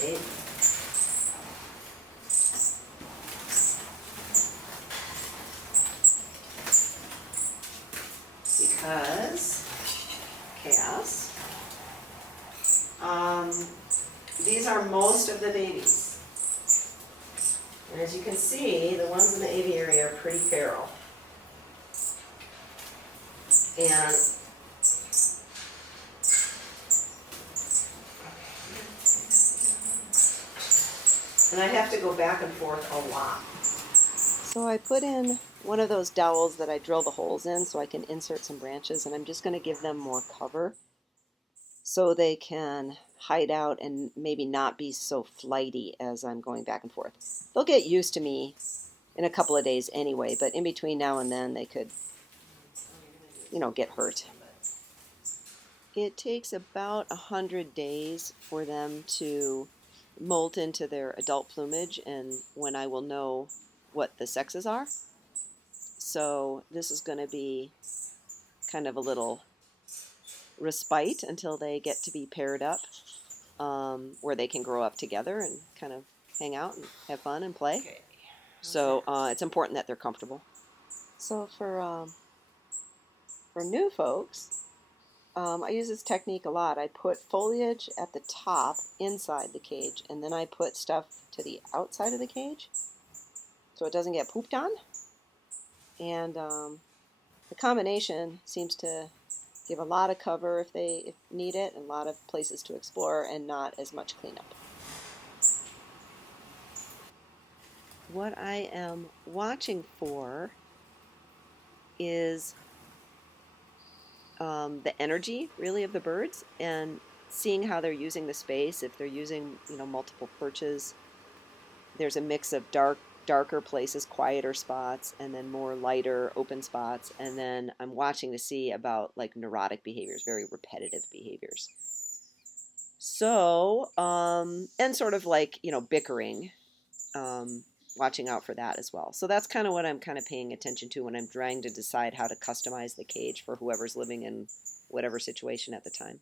tape. Because chaos. These are most of the babies. And as you can see, the ones in the aviary are pretty feral. And I have to go back and forth a lot. So I put in one of those dowels that I drill the holes in so I can insert some branches, and I'm just going to give them more cover so they can hide out and maybe not be so flighty as I'm going back and forth. They'll get used to me in a couple of days anyway, but in between now and then they could, get hurt. It takes about 100 days for them to molt into their adult plumage, and when I will know what the sexes are. So this is going to be kind of a little respite until they get to be paired up, where they can grow up together and kind of hang out and have fun and play. Okay. So it's important that they're comfortable. So for new folks, I use this technique a lot. I put foliage at the top inside the cage, and then I put stuff to the outside of the cage so it doesn't get pooped on. And the combination seems to give a lot of cover if they need it, and a lot of places to explore, and not as much cleanup. What I am watching for is the energy, really, of the birds, and seeing how they're using the space. If they're using, multiple perches, there's a mix of darker places, quieter spots, and then more lighter, open spots. And then I'm watching to see about neurotic behaviors, very repetitive behaviors. So, and sort of bickering, watching out for that as well. So that's kind of what I'm kind of paying attention to when I'm trying to decide how to customize the cage for whoever's living in whatever situation at the time.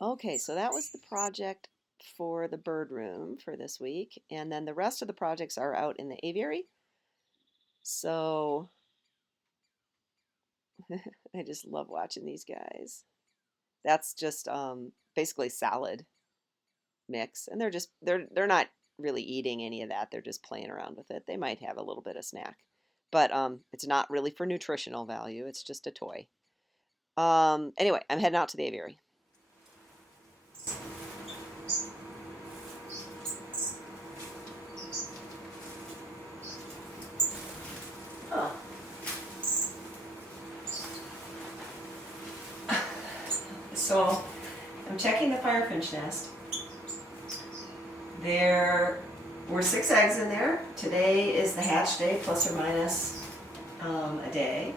Okay, so that was the project for the bird room for this week, and then the rest of the projects are out in the aviary. So I just love watching these guys. That's just basically salad mix, and they're not really eating any of that. They're just playing around with it. They might have a little bit of snack, but it's not really for nutritional value. It's just a toy. Anyway, I'm heading out to the aviary. Oh. So I'm checking the firefinch nest. There were 6 eggs in there. Today is the hatch day, plus or minus a day.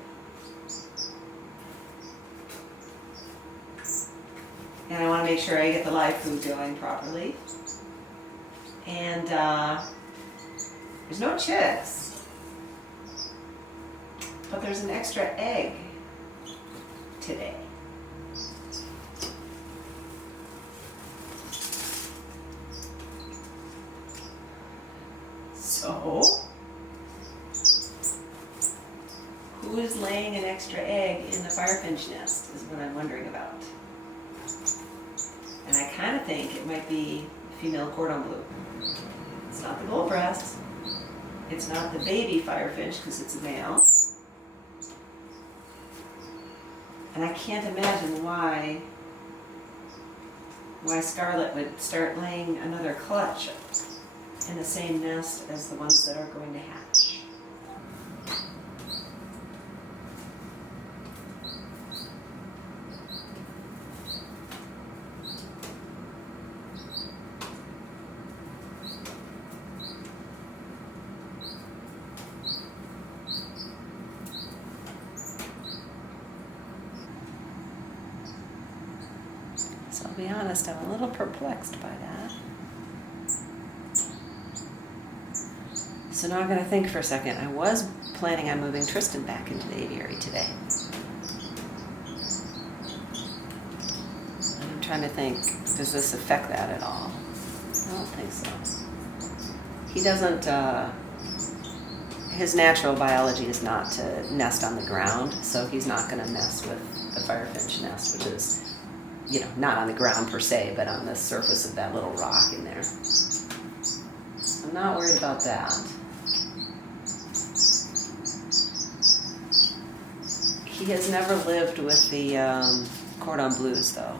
And I want to make sure I get the live food going properly. And there's no chicks, but there's an extra egg today. So, who is laying an extra egg in the firefinch nest is what I'm wondering about. And I kind of think it might be female cordon bleu. It's not the gold breast. It's not the baby firefinch because it's a male. And I can't imagine why Scarlet would start laying another clutch in the same nest as the ones that are going to hatch. I'll be honest, I'm a little perplexed by that. So now I'm going to think for a second. I was planning on moving Tristan back into the aviary today. And I'm trying to think, does this affect that at all? I don't think so. He doesn't, his natural biology is not to nest on the ground, so he's not going to mess with the firefinch nest, which is, you know, not on the ground per se, but on the surface of that little rock in there. I'm not worried about that. He has never lived with the cordon bleus, though.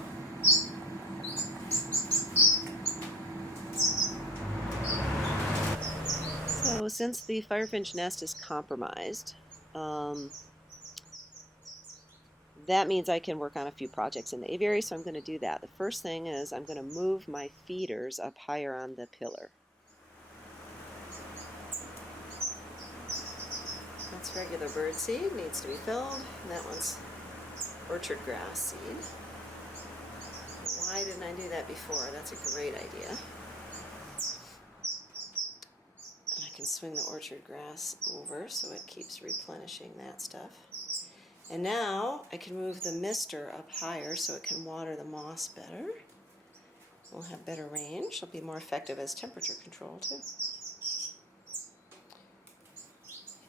So since the firefinch nest is compromised, that means I can work on a few projects in the aviary, so I'm going to do that. The first thing is I'm going to move my feeders up higher on the pillar. That's regular bird seed, needs to be filled. And that one's orchard grass seed. Why didn't I do that before? That's a great idea. And I can swing the orchard grass over so it keeps replenishing that stuff. And now I can move the mister up higher so it can water the moss better. We'll have better range. It'll be more effective as temperature control too.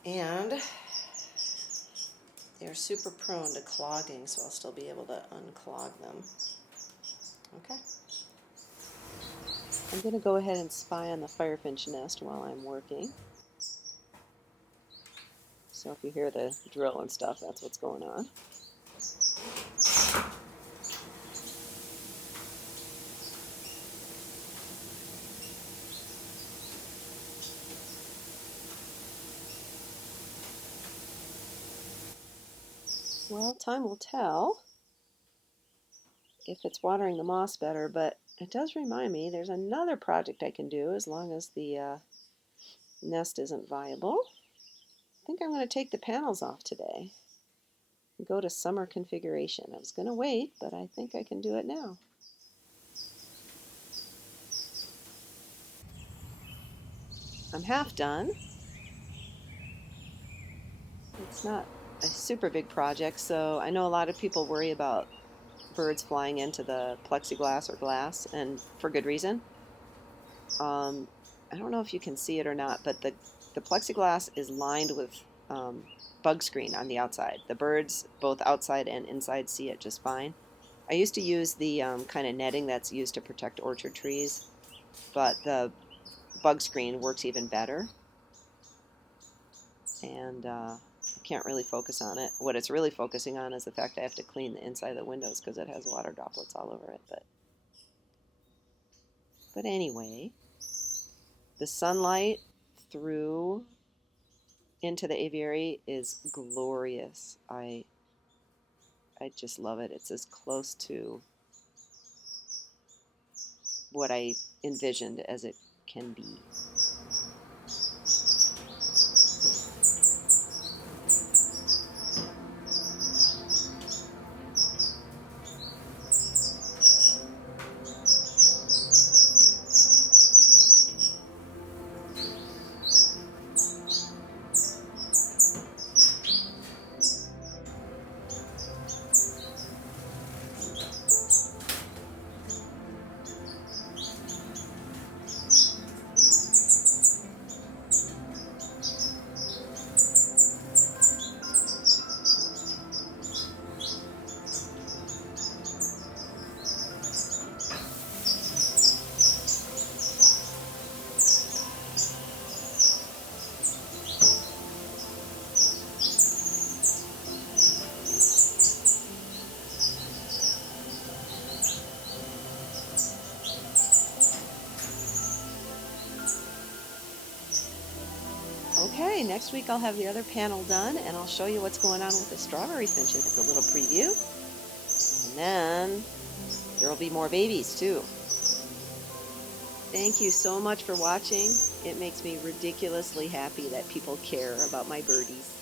And they're super prone to clogging, so I'll still be able to unclog them. Okay. I'm going to go ahead and spy on the firefinch nest while I'm working. So if you hear the drill and stuff, that's what's going on. Well, time will tell if it's watering the moss better, but it does remind me there's another project I can do as long as the nest isn't viable. I think I'm going to take the panels off today and go to summer configuration. I was going to wait, but I think I can do it now. I'm half done. It's not a super big project, so I know a lot of people worry about birds flying into the plexiglass or glass, and for good reason. I don't know if you can see it or not, but the plexiglass is lined with bug screen on the outside. The birds, both outside and inside, see it just fine. I used to use the kind of netting that's used to protect orchard trees, but the bug screen works even better. And I can't really focus on it. What it's really focusing on is the fact I have to clean the inside of the windows because it has water droplets all over it. But anyway, the sunlight through into the aviary is glorious. I just love it. It's as close to what I envisioned as it can be. Okay, next week I'll have the other panel done and I'll show you what's going on with the strawberry finches as a little preview. And then there will be more babies too. Thank you so much for watching. It makes me ridiculously happy that people care about my birdies.